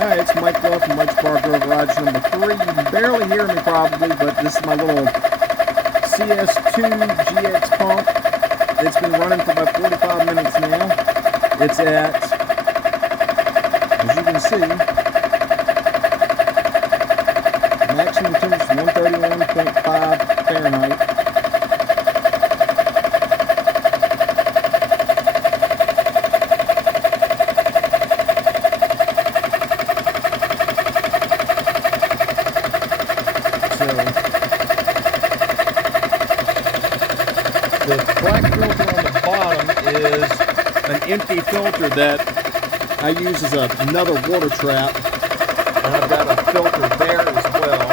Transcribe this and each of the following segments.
Alright, it's Mike Love from Mike's Bar Grill Garage number 3. You can barely hear me probably, but this is my little CS2 GX pump. It's been running for about 45 minutes now. It's at, as you can see, maximum temperature 131.5 Fahrenheit. The black filter on the bottom is an empty filter that I use as another water trap. And I've got a filter there as well.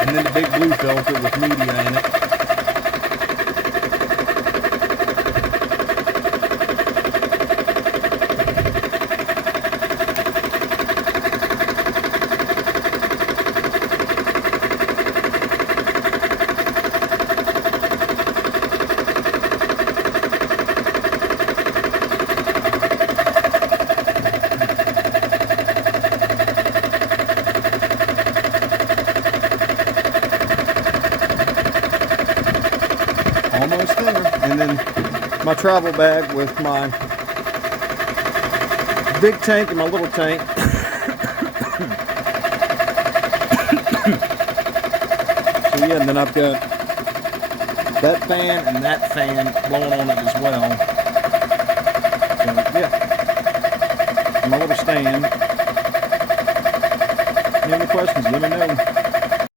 And then the big blue filter with media in it. Almost there. And then my travel bag with my big tank and my little tank. So yeah, and then I've got that fan and that fan blowing on it as well. So yeah, my little stand. Any other questions, let me know.